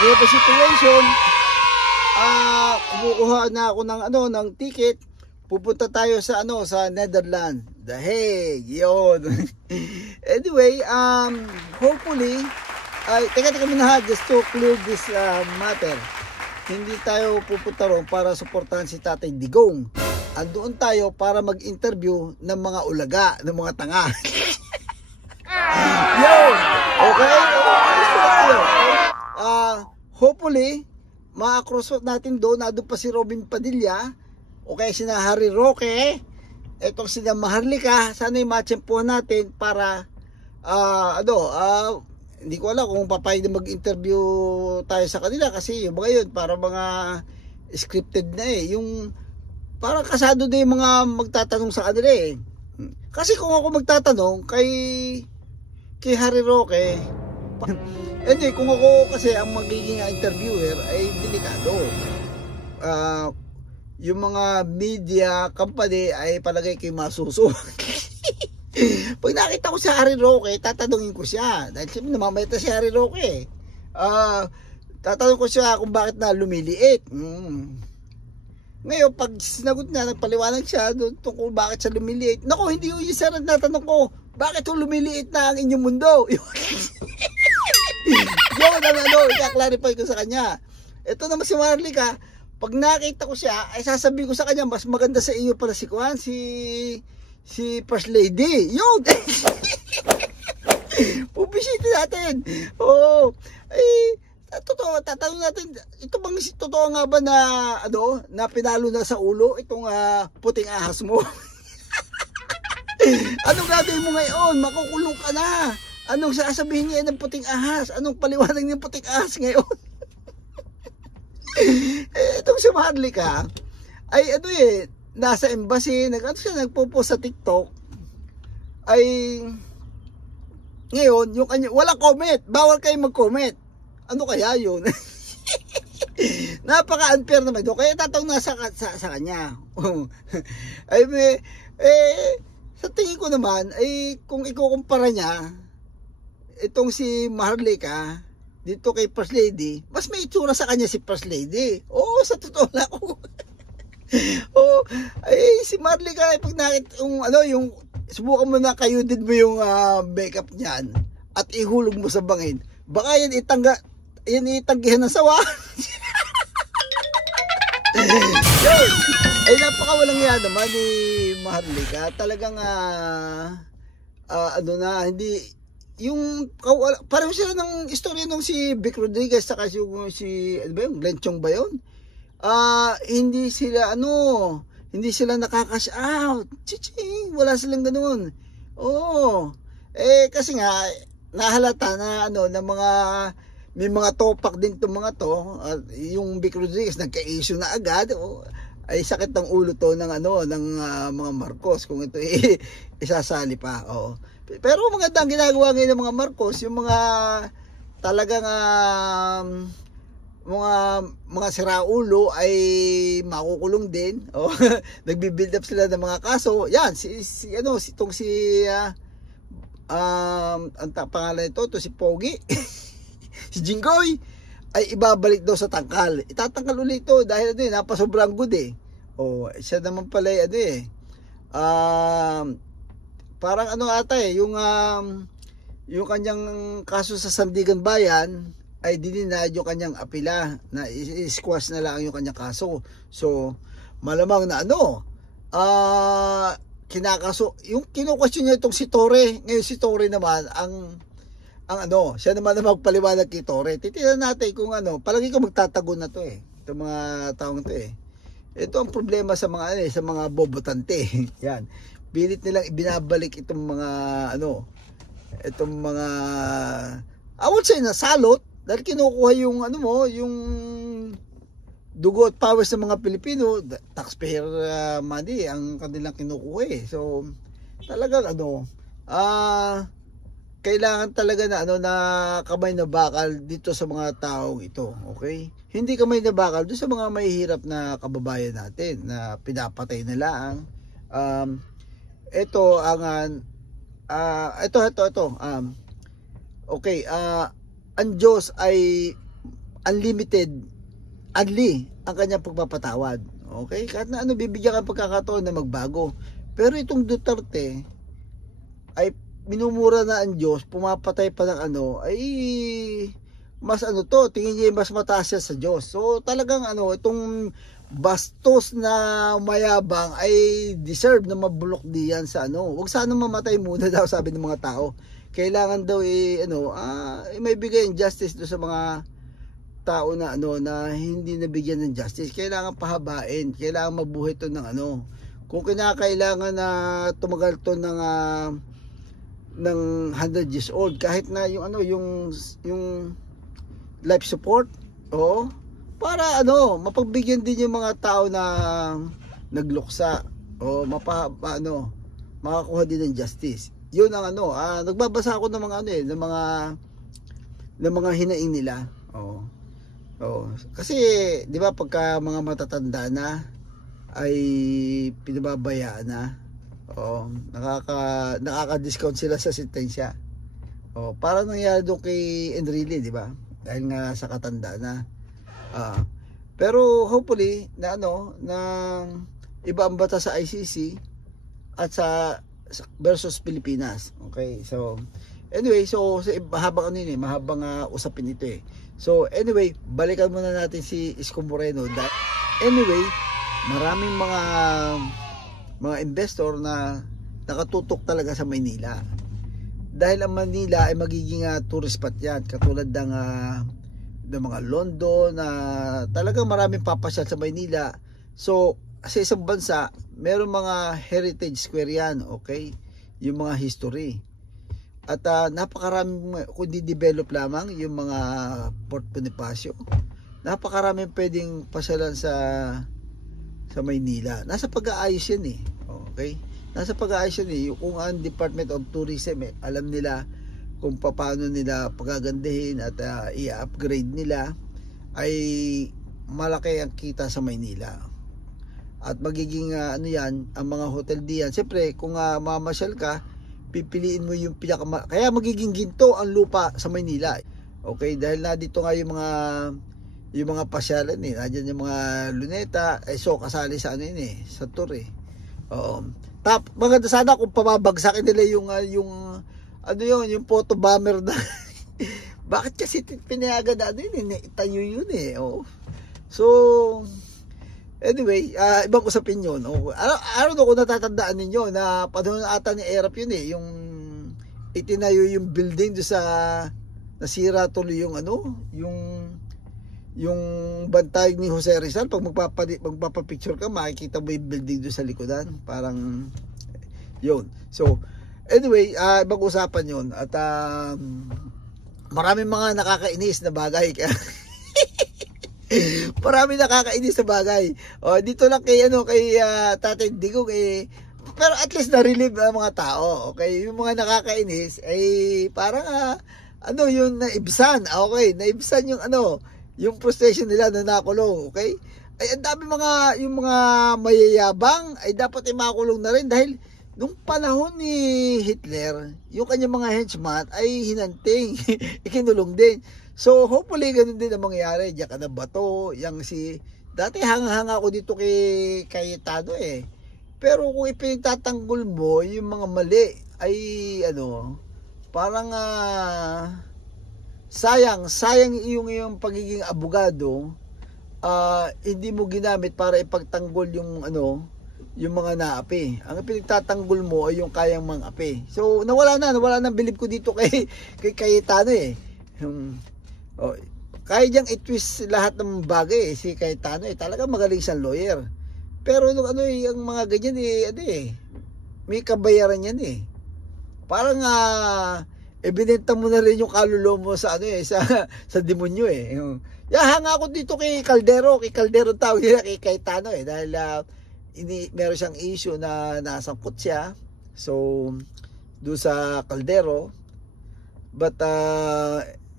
Ngayon situation, kumukuha na ako ng ticket. Pupunta tayo sa sa Netherlands. The Hague, yun. Anyway, hopefully, teka muna ha, just to clear this matter. Hindi tayo pupunta ron para suportahan si Tatay Digong. Andoon tayo para mag-interview ng mga ulaga, ng mga tanga. Yun! Okay? Hopefully, ma-crosswalk natin doon. Nandun pa si Robin Padilla. O kaya si Harry Roque. Etong si Maharlika. Sana yung matsempuhan natin para hindi ko alam kung papayag na mag-interview tayo sa kanila. Kasi yung mga yun, para mga scripted na eh. Yung parang kasado na yung mga magtatanong sa kanila eh. Kasi kung ako magtatanong kay Harry Roque, hindi, kung ako kasi ang magiging interviewer ay delikado. Yung mga media company ay palagay kay masuso. Pag nakita ko si Harry Roque, tatanungin ko siya. Dahil siyempre namamayata si Harry Roque. Tatanungin ko siya kung bakit na lumiliit. Ngayon, pag sinagot niya, nagpaliwanag siya tungkol bakit siya lumiliit. Naku, hindi yung isa rin natanong ko, bakit yung lumiliit na ang inyong mundo? Yun, i-clarify ko sa kanya. Ito naman si Maharlika, pag nakita ko siya, ay sasabihin ko sa kanya, mas maganda sa iyo pala si Kuan, si First Lady. Yun! Publicity natin. Oo. Ay, totoo, tatanong natin, ito bang totoo nga ba na, na pinalo na sa ulo, itong puting ahas mo? Anong gagawin mo ngayon? Makukulong ka na. Anong sasabihin niya ng puting ahas? Anong paliwanag ng puting ahas ngayon? Itong si Maharlika ay nasa embassy, nagpo-post sa TikTok. Ay ngayon, yung kanya, walang comment. Bawal kayo mag-comment. Ano kaya yun? Napaka-unfair naman doon. Kaya tatanong na sa kanya. Ay sa tingin ko naman ay kung ikukumpara niya itong si Maharlika dito kay First Lady, mas may itsura sa kanya si First Lady. Oo, sa totoo lang ako. Ay si Maharlika, pag nakita yung subukan mo na kayo din mo yung makeup niyan at ihulog mo sa bangin. Baka yan itanggihan ng sawa. Yun. Ay napakawalang yan naman ni Maharlika. Talagang hindi yung pareho sila ng istorya nung si Vic Rodriguez saka si Glenn Chong ba yun? Hindi sila nakakash out. Chiching, wala silang ganoon. Kasi nga nahalata na na may mga topak din tong mga to. Yung Vic Rodriguez nagka-issue na agad. Ay sakit ng ulo to ng mga Marcos kung ito isasali pa. Pero maganda ang ginagawa ngayon ng mga Marcos, yung mga talagang mga siraulo ay makukulong din. Nagbi-build up sila ng mga kaso. Yan ang pangalan nito, si Pogi. Si Jinggoy ay ibabalik daw sa tangkal. Itatangkal ulit ito dahil napasobrang good eh. Siya naman pala parang yung kanyang kaso sa Sandigan Bayan ay dininayad yung kanyang apila na i-squash na lang yung kanyang kaso. So malamang na kinakaso yung kinu-question niya itong si Torre. Ngayon si Torre naman siya naman na magpaliwanag kay Torre. Titignan natin kung palagi ko magtatago na to itong mga taong to Ito ang problema sa mga bobotante. Yan. Pilit nilang ibinabalik itong mga I would say na salot dahil kinukuha yung yung dugo at pawis ng mga Pilipino, taxpayer money ang kanilang kinukuha So talagang kailangan talaga na kamay na bakal dito sa mga taong ito, okay? Hindi kamay na bakal doon sa mga mahihirap na kababayan natin na pinapatay nila ito ang Diyos ay unlimited, unli ang kanyang pagpapatawad. Okay? Kahit na ano, bibigyan ka pagkakataon na magbago. Pero itong Duterte ay minumura na ang Diyos, pumapatay pa ng ano, ay mas ano to, tingin niya mas mataas siya sa Diyos. So talagang ano, itong bastos na mayabang ay deserve na mabulok diyan sa ano. Huwag sana mamatay muna daw, sabi ng mga tao. Kailangan daw may bigay justice do sa mga tao na ano na hindi nabigyan ng justice. Kailangan pahabain, kailangan mabuhay to ng ano. Kung kinakailangan na tumagal to ng 100 years old, kahit na yung ano, yung life support, para ano, mapagbigyan din yung mga tao na nagluksa, makakuha din ng justice. Yun ang ano, nagbabasa ako ng mga ano ng mga hinaing nila. Kasi 'di ba pagka mga matatanda na ay pinababayaan na, nakaka-discount sila sa sentensya. Para nangyari doon kay Enrile, 'di ba? Dahil nga sa katanda na. Pero hopefully na ano, na iba ang batas sa ICC at sa versus Pilipinas. Okay? So anyway, mahabang usapin ito eh. So anyway, balikan muna natin si Isko Moreno. Anyway, maraming mga investor na nakatutok talaga sa Maynila. Dahil ang Manila ay magiging tourist spot yan, katulad ng mga London na talagang maraming papasyal sa Maynila. So sa isang bansa, meron mga heritage square yan, okay? Yung mga history. At napakaraming, kung di-develop lamang yung mga Port Bonifacio, napakaraming pwedeng pasyalan sa Maynila. Nasa pag-aayos yan eh. Okay? Nasa pag-aayos yan eh. Kung ang Department of Tourism alam nila kung paano nila pagagandahin at i-upgrade nila, ay malaki ang kita sa Maynila. At magiging ang mga hotel diyan. Siyempre, kung mamasyal ka, pipiliin mo yung kaya magiging ginto ang lupa sa Maynila. Okay, dahil na dito nga yung mga pasyalan nandiyan yung mga Luneta, kasali sa sa tour eh. Maganda sana kung pababagsakin nila yung photo bomber na bakit kasi pinayagan na itayo yun eh. So anyway, ibang usapin yun. Araw kung natatandaan ninyo na panahon ata ni Erap yun eh, yung itinayo yung building do sa nasira tuloy yung yung bantay ni Jose Rizal. Pag magpapapicture ka, makikita mo yung building do sa likodan, parang yun. So anyway, ibang usapan yun. At maraming mga nakakainis na bagay marami nakakainis sa bagay. Dito lang kay Tatay Digong pero at least na-relieve ang mga tao. Okay, yung mga nakakainis ay parang yung naibsan. Okay, naibsan yung yung frustration nila na nakulong. Okay? Ay ang dami yung mga mayayabang ay dapat makulong na rin dahil nung panahon ni Hitler, yung kanyang mga henchman ay hinanting, ikinulong din. So hopefully ganun din ang mangyayari. Diyan ka na bato, dati hanga-hanga ako dito kay Cayetano eh. Pero kung ipinagtatanggol mo yung mga mali ay parang sayang yung pagiging abogado, hindi mo ginamit para ipagtanggol yung mga naapi. Ang pinagtatanggol mo ay yung kayang mang-api. So nawala na bilib ko dito kay Cayetano eh. Kaya diyang i-twist lahat ng bagay si Cayetano talaga magaling siyang lawyer. Pero yung mga ganyan may kabayaran yan eh. Parang ebidenta mo na rin yung kaluluwa mo sa sa demonyo eh. Hanga ako dito kay Caldero tawag nila kay Cayetano dahil meron siyang issue na nasangkot siya. So doon sa Caldero, but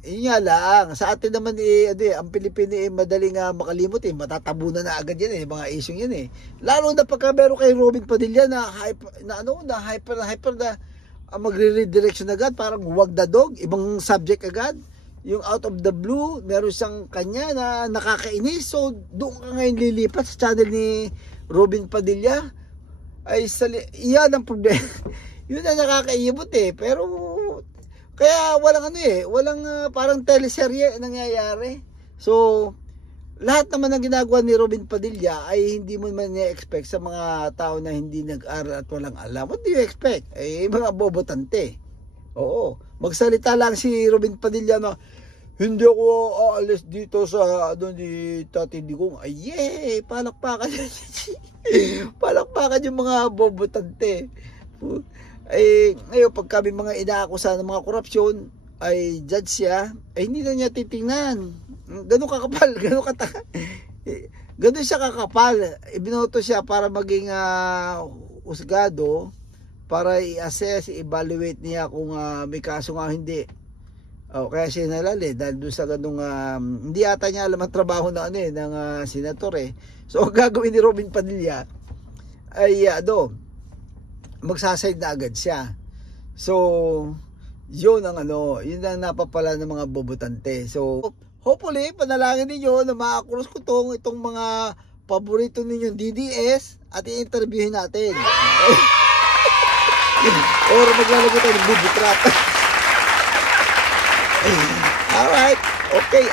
yun nga lang, sa atin naman ang Pilipino madaling makalimot matatabunan na agad yan mga issue yan lalo na pagka meron kay Robin Padilla na hyper na magre-redirection agad, parang wag the dog, ibang subject agad. yung out of the blue, meron siyang kanya na nakakainis. So, doon ka ngayon lilipat sa channel ni Robin Padilla. Iyan ang problema. Yun ang nakakaibot pero kaya walang walang parang teleserye nangyayari. So, lahat naman ng ginagawa ni Robin Padilla ay hindi mo man i-expect sa mga tao na hindi nag-aral at walang alam. What do you expect? Mga bobotante. Oo. Magsalita lang si Robin Padilla na hindi ako aalis dito sa ni Tati Digong. Palakpakan yan. Palakpakan yung mga bobotante. Ngayon pag kami mga inaakusa ng mga korupsyon ay judge siya, hindi na niya titingnan. Ganun kakapal, ganun siya kakapal. Ibinoto siya para maging husgado, para i-assess, i-evaluate niya kung may kaso nga hindi. Kaya siya nalali dahil doon sa ganung hindi ata niya alam ang trabaho ng ng senator So ang gagawin ni Robin Padilla ay magsaside na agad siya. So yun ang yun ang napapala ng mga bobotante. So hopefully panalangin niyo na makakrus ko itong mga paborito ninyong DDS at i-interviewin natin. Or maglalagay tayo ng booby trap. Alright. Okay,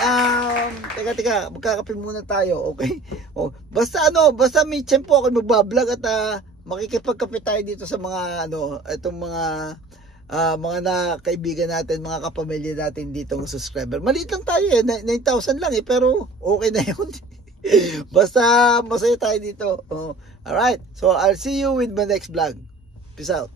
teka, magkakape muna tayo, okay? Basta may tiyempo ako magbablog at makikipagkape tayo dito sa mga itong mga kaibigan natin, mga kapamilya natin dito ng subscriber. Maliit lang tayo 9,000 lang pero okay na yun. Basta masaya tayo dito. Alright, so I'll see you with my next vlog. Peace out.